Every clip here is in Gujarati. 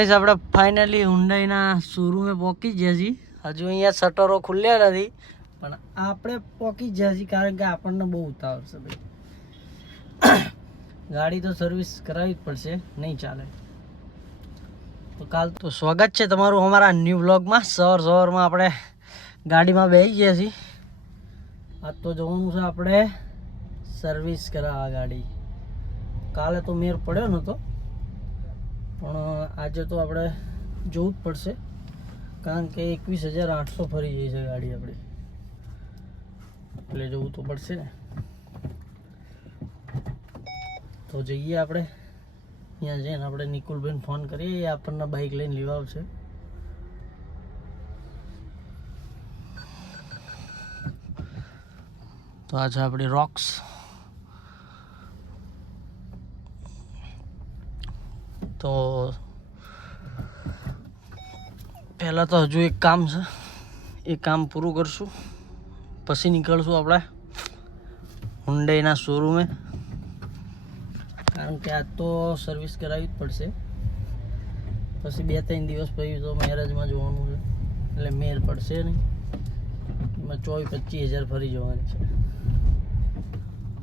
ગાઈસ આપણે ફાઇનલી હુન્ડાઈના શોરૂમે પહોંચી ગયા છીએ. હજુ અહીંયા શટરો ખુલ્યા નથી પણ આપણે પહોંચી ગયા છીએ કારણ કે આપણને બહુ ઉતાવળ છે ભાઈ. ગાડી તો સર્વિસ કરાવવી જ પડશે, નહીં ચાલે. તો કાલ તો સ્વાગત છે તમારું અમારા ન્યૂ વ્લોગમાં. સવારમાં આપણે ગાડીમાં બેસી ગયા છીએ. આજ તો જવાનું છે આપણે સર્વિસ કરાવવા ગાડી. કાલે તો મેર પડ્યો નહોતો પણ આજે તો આપણે જોવું જ પડશે કારણ કે 21,800 ફરી જાય છે ગાડી આપણી, એટલે જોવું તો પડશે ને. તો જઈએ આપણે ત્યાં જઈને આપણે નિકુલભાઈને ફોન કરીએ, એ આપણને બાઇક લઈને લેવા આવશે. તો આ છે આપણી રોક્સ. તો પહેલાં તો હજુ એક કામ છે, એ કામ પૂરું કરશું પછી નીકળશું આપણે હુન્ડાઈના શોરૂમે, કારણ કે આજ તો સર્વિસ કરાવવી જ પડશે. પછી 2-3 દિવસ પછી તો મેરેજમાં જવાનું છે, એટલે મેર પડશે નહીં. એમાં 24-25 હજાર ફરી જવાની છે.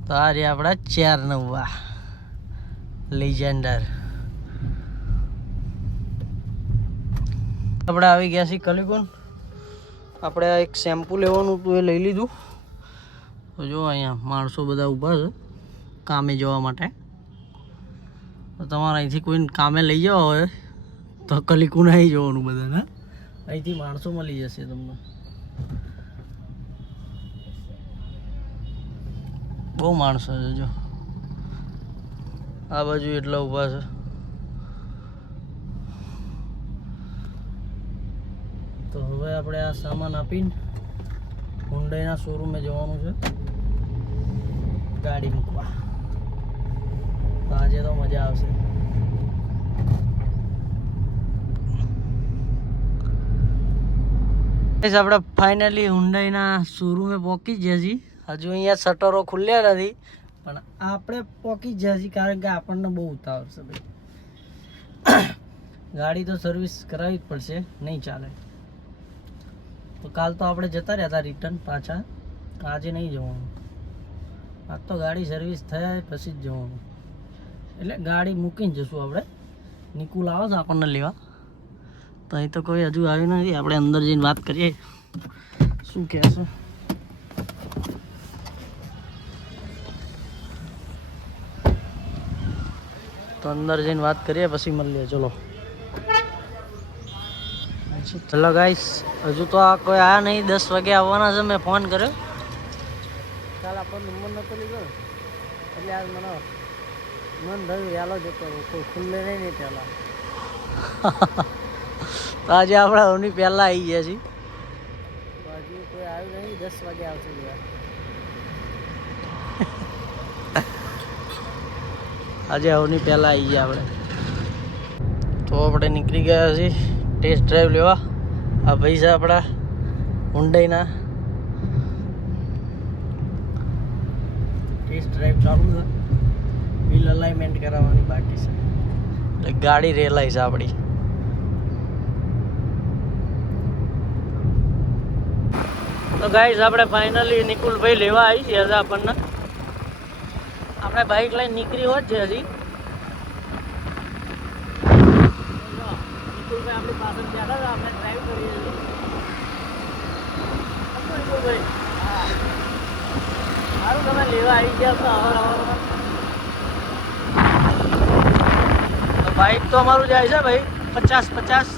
તો આ રહ્યા આપણા 4 નવા લેજેન્ડર. આપણે આવી ગયા છીએ કલીકોન. આપણે એક શેમ્પુ લેવાનું હતું, એ લઈ લીધું. તો જો અહીંયા માણસો બધા ઊભા છે કામે જવા માટે. તો તમારે અહીંથી કોઈને કામે લઈ જવા હોય તો કલીકોન આવી જવાનું બધાને. અહીંથી માણસો મળી જશે તમને. બહુ માણસો છે જો આ બાજુ એટલા ઊભા છે. તો હવે આપણે આ સામાન આપીને હુન્ડાઈના શોરૂમે જવાનું છે ગાડી મૂકવા. તો આજે તો મજા આવશે. આપણે ફાઇનલી હુન્ડાઈના શોરૂમે પહોંચી ગયા છીએ. હજુ અહીંયા શટરો ખુલ્યા નથી પણ આપણે પહોંચી ગયા છીએ કારણ કે આપણને બહુ ઉતાવળ છે ભાઈ. ગાડી તો સર્વિસ કરાવવી જ પડશે, નહીં ચાલે. તો કાલ તો આપણે જતા રહ્યા હતા રિટર્ન પાછા, આજે નહીં જવાનું. આજ તો ગાડી સર્વિસ થાય પછી જ જવાનું, એટલે ગાડી મૂકીને જશું આપણે. નિકુલ આવે છે આપણને લેવા. તો અહીં તો કોઈ હજુ આવ્યું નથી. આપણે અંદર જઈને વાત કરીએ શું કહે છે. તો અંદર જઈને વાત કરીએ પછી મળીએ. ચલો ચલો ગાઈસ, હજુ તો આ કોઈ આવ્યા નહીં. 10 વાગે આવવાના છે. મેં ફોન કર્યો, કાલ આપણો નંબર નહોતો લીધો એટલે આજ મને મન થયું વહેલો જતો કોઈ ખુલ્લે નહીં પહેલાં. તો આજે આપણે હવની પહેલાં આવી ગયા છીએ. તો હજુ કોઈ આવ્યું નહીં. 10 વાગે આવશે યાર. આજે હવની પહેલાં આવી ગયા આપણે. તો આપણે નીકળી ગયા છીએ ટેસ્ટ ડ્રાઈવ લેવા. આ ભાઈ છે આપણા હુન્ડાઈના. ટેસ્ટ ડ્રાઈવ ચાલુ છે. વ્હીલ અલાઇનમેન્ટ કરાવવાની બાકી છે, એટલે ગાડી રેલાઈ છે આપણી. તો ગાઈસ આપણે ફાઇનલી નિકુલભાઈ લેવા આવી છે. હજી આપણને આપણે બાઇક લઈને નીકળી હોત છે હજી. આપણી પાછળ બેઠા હતા, આપણે ડ્રાઈવ કરીએ છીએ. સારું તમે લેવા આવી ગયા તો અવારમાં. બાઇક તો અમારું જાય છે ભાઈ 50-50.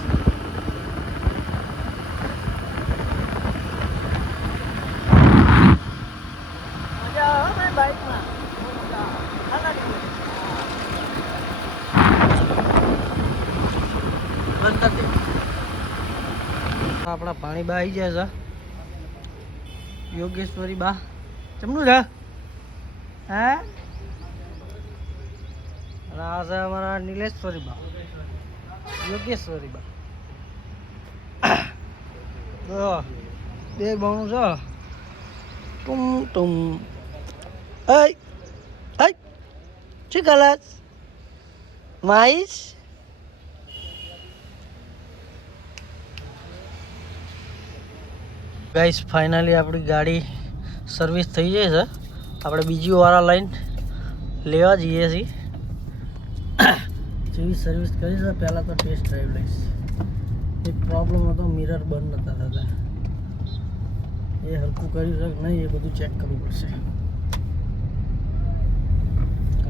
મજા આવે ભાઈ બાઇકમાં. આપણા પાણી બા આવી જાય છે. યોગેશ્વરી બા ચમનું છે હે. આ છે અમારા નીલેશ્વરી બા, યોગેશ્વરી બા. તો બે બાણું છે. ટુમ ટુમ. શું કલર માઈશ ગાઈસ ફાઇનલી આપણી ગાડી સર્વિસ થઈ જાય છે. આપણે બીજી વારા લઈને લેવા જઈએ છીએ. જેવી સર્વિસ કરી છે પહેલાં તો ટેસ્ટ ડ્રાઈવ લઈશ. એક પ્રોબ્લેમ હતો, મિરર બંધ નહોતા થતા. એ હલકું કર્યું છે કે નહીં એ બધું ચેક કરવું પડશે.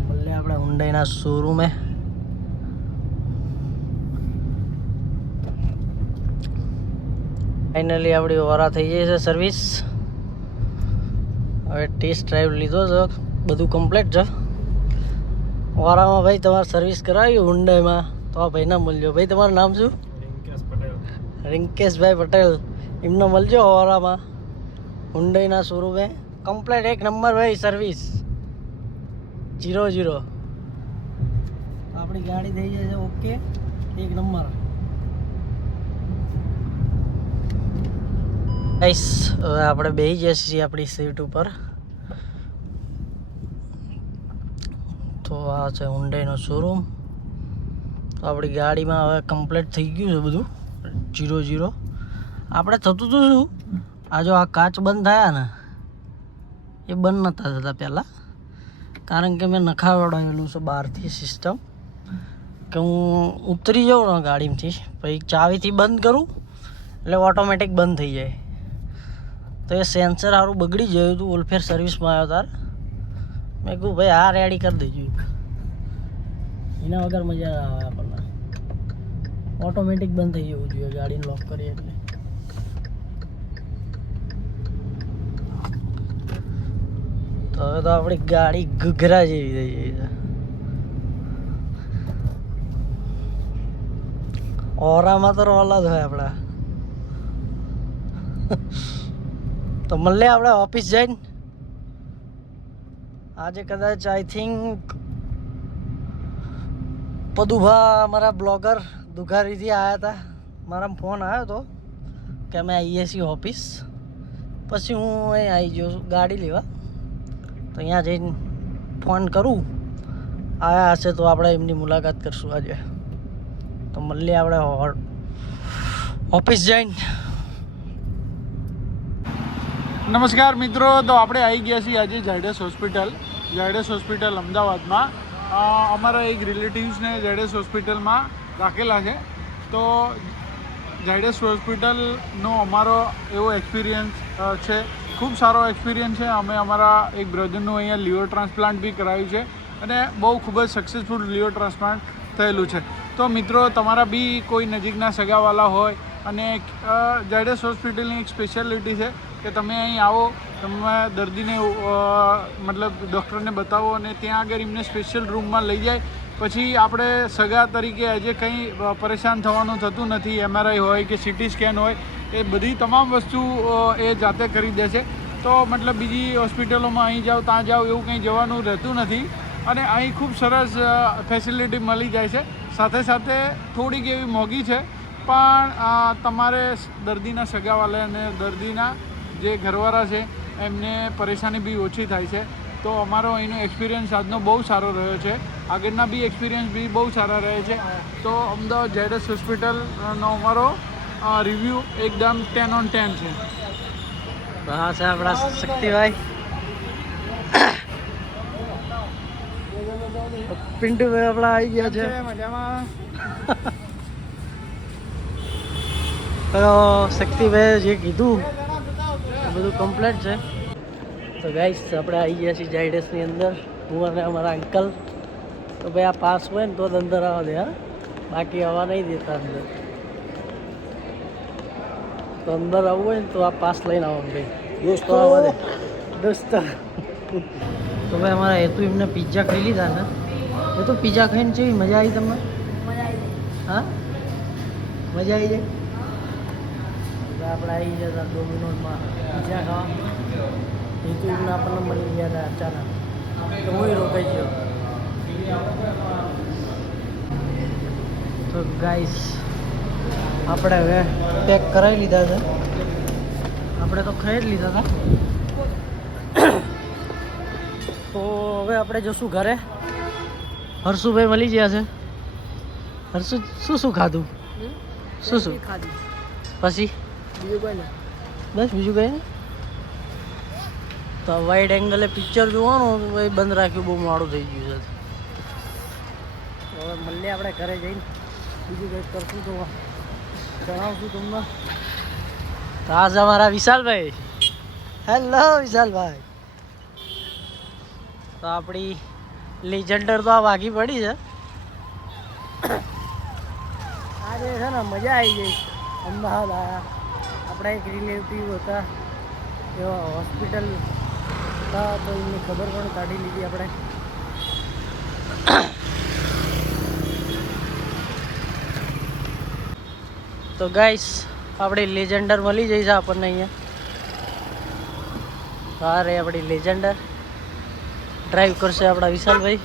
મળીએ આપણે હુન્ડાઈના શોરૂમે. ફાઇનલી આપણી ઓરા થઈ જાય છે સર્વિસ. હવે ટેસ્ટ ડ્રાઈવ લીધો છે, બધું કમ્પ્લીટ છે. ઓરામાં ભાઈ તમારે સર્વિસ કરાવી હુન્ડાઈમાં તો આ ભાઈના મળજો. ભાઈ તમારું નામ શું? રિંકેશભાઈ પટેલ. એમને મળજો ઓરામાં હુન્ડાઈના શોરૂમે. કમ્પ્લીટ એક નંબર ભાઈ સર્વિસ 00. આપણી ગાડી થઈ જાય છે ઓકે એક નંબર. ગાઈસ હવે આપણે બેસી જઈએ છીએ આપણી સીટ ઉપર. તો આ છે હુન્ડાઈનો શોરૂમ. તો આપણી ગાડીમાં હવે કમ્પ્લીટ થઈ ગયું છે બધું 00. આપણે થતું હતું શું, આ જો આ કાચ બંધ થયા ને એ બંધ નહોતા થતા પહેલાં, કારણ કે મેં નખાવડાવેલું છે બહારથી સિસ્ટમ કે હું ઉતરી જાઉં ને ગાડીમાંથી પછી ચાવીથી બંધ કરું એટલે ઓટોમેટિક બંધ થઈ જાય. તો એ સેન્સર સારું બગડી ગયું હતું ઓલફેર સર્વિસમાં આવ્યો તાર. મેં કહું ભાઈ આ રેડી કરી દેજો. એના વગર મજા ના આવે આપણને. ઓટોમેટિક બંધ થઈ જવું જોઈએ ગાડીને લોક કરીએ એટલે. તો હવે તો આપણી ગાડી ઘઘરા જેવી થઈ ગઈ છે. ઓરામાં તો રોલા જ હોય આપણા. તો મળે આપણે ઓફિસ જઈને. આજે કદાચ આઈ થિંક પદુભા અમારા બ્લોગર દુઘારીથી આવ્યા હતા. મારા ફોન આવ્યો હતો કે અમે આવીએ છીએ ઓફિસ. પછી હું અહીં આવી ગયો છું ગાડી લેવા. તો અહીંયા જઈને ફોન કરું આવ્યા હશે તો આપણે એમની મુલાકાત કરશું આજે. તો મળીએ આપણે ઓફિસ જઈને. નમસ્કાર મિત્રો, તો આપણે આવી ગયા છીએ આજે ઝાયડસ હોસ્પિટલ અમદાવાદમાં. અમારા એક રિલેટિવ્સને ઝાયડસ હોસ્પિટલમાં રાખેલા છે. તો ઝાયડસ હોસ્પિટલનો અમારો એવો એક્સપિરિયન્સ છે, ખૂબ સારો એક્સપિરિયન્સ છે. અમે અમારા એક બ્રધરનું અહીંયા લીવર ટ્રાન્સપ્લાન્ટ બી કરાવ્યું છે અને બહુ ખૂબ જ સક્સેસફુલ લીવર ટ્રાન્સપ્લાન્ટ થયેલું છે. તો મિત્રો તમારા બી કોઈ નજીકના સગાવાલા હોય અને ઝાયડસ હોસ્પિટલની એક સ્પેશિયાલિટી છે કે તમે અહીં આવો, તમે દર્દીને મતલબ ડૉક્ટરને બતાવો અને ત્યાં આગળ એમને સ્પેશિયલ રૂમમાં લઈ જાય. પછી આપણે સગા તરીકે આજે કંઈ પરેશાન થવાનું થતું નથી. MRI હોય કે CT સ્કેન હોય એ બધી તમામ વસ્તુ એ જાતે કરી દે છે. તો મતલબ બીજી હોસ્પિટલોમાં અહીં જાઓ ત્યાં જાઓ એવું કંઈ જવાનું રહેતું નથી. અને અહીં ખૂબ સરસ ફેસિલિટી મળી જાય છે. સાથે સાથે થોડીક એવી મોંઘી છે પણ તમારે દર્દીના સગાવાલા અને દર્દીના જે ઘરવાળા છે એમને પરેશાની બી ઓછી થાય છે. તો અમારો અહીંનો એક્સપિરિયન્સ આજનો બહુ સારો રહ્યો છે. આગળના બી એક્સપિરિયન્સ બી બહુ સારા રહે છે. તો અમદાવાદ ઝાયડસ હોસ્પિટલનો અમારો રિવ્યૂ એકદમ 10 on 10 છે. હા છે આપણા શક્તિભાઈ. પિન્ટુભાઈ આપણા આવી ગયા છે મજામાં. તો શક્તિભાઈ જે કીધું બધું કમ્પ્લીટ છે. તો ગાઈસ આપણે આવી ગયા છીએ ઝાયડસની અંદર, હું અને અમારા અંકલ. તો ભાઈ આ પાસ હોય ને તો જ અંદર આવવા દે, હા, બાકી આવવા નહીં દેતા અંદર. તો અંદર આવવું હોય ને તો આ પાસ લઈને આવવાનું ભાઈ, દોસ્તો આવવા દે દોસ્તો. તો ભાઈ અમારા હેતુ એમને પિઝા ખાઈ લીધા ને. એ તો પિઝા ખાઈને કેવી મજા આવી તમને? હા મજા આવી જાય. આપણે આવી જતા ડોમિનોઝમાં પિઝા ખાવા. એ તો એમને આપણને મળી ગયા હતા અચાનક, તો હું રોકાઈ ગયો. તો ગાઈસ આપણે હવે પેક કરાવી લીધા છે. આપણે તો ખાઈ જ લીધા હતા. તો હવે આપણે જશું ઘરે. હર્ષુભાઈ મળી ગયા છે. હર્ષુ શું શું ખાધું? શું ખાધું પછી બીજું કોઈ નહીં. બસ બીજું કંઈ નહીં. તો વાઇડ એંગલે પિક્ચર જોવાનું તો ભાઈ બંધ રાખ્યું, બહુ મોડું થઈ ગયું છે. હવે મળીએ આપણે ઘરે જઈને, બીજું કંઈક કરશું તો જણાવશું તમને. તો આ છે અમારા વિશાલભાઈ. હેલો વિશાલભાઈ. તો આપણી લેજન્ડર તો આ વાગી પડી છે. આજે છે ને મજા આવી ગઈ. અમદાવાદ આવ્યા, આપણા એક રિલેટિવ હતા, એવા હોસ્પિટલ હતા, તો એમની ખબર પણ કાઢી લીધી આપણે. તો ગાઈસ આપણી લેજન્ડર મળી જઈ છે આપણને અહીંયા. હા રે આપણી લેજન્ડર ડ્રાઈવ કરશે આપણા વિશાલભાઈ.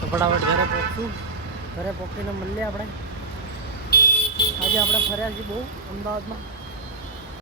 તો ફટાફટ ઘરે પહોંચશું. ઘરે પહોંચીને મળીએ આપણે. આજે આપણે ફર્યા છીએ બહુ અમદાવાદમાં.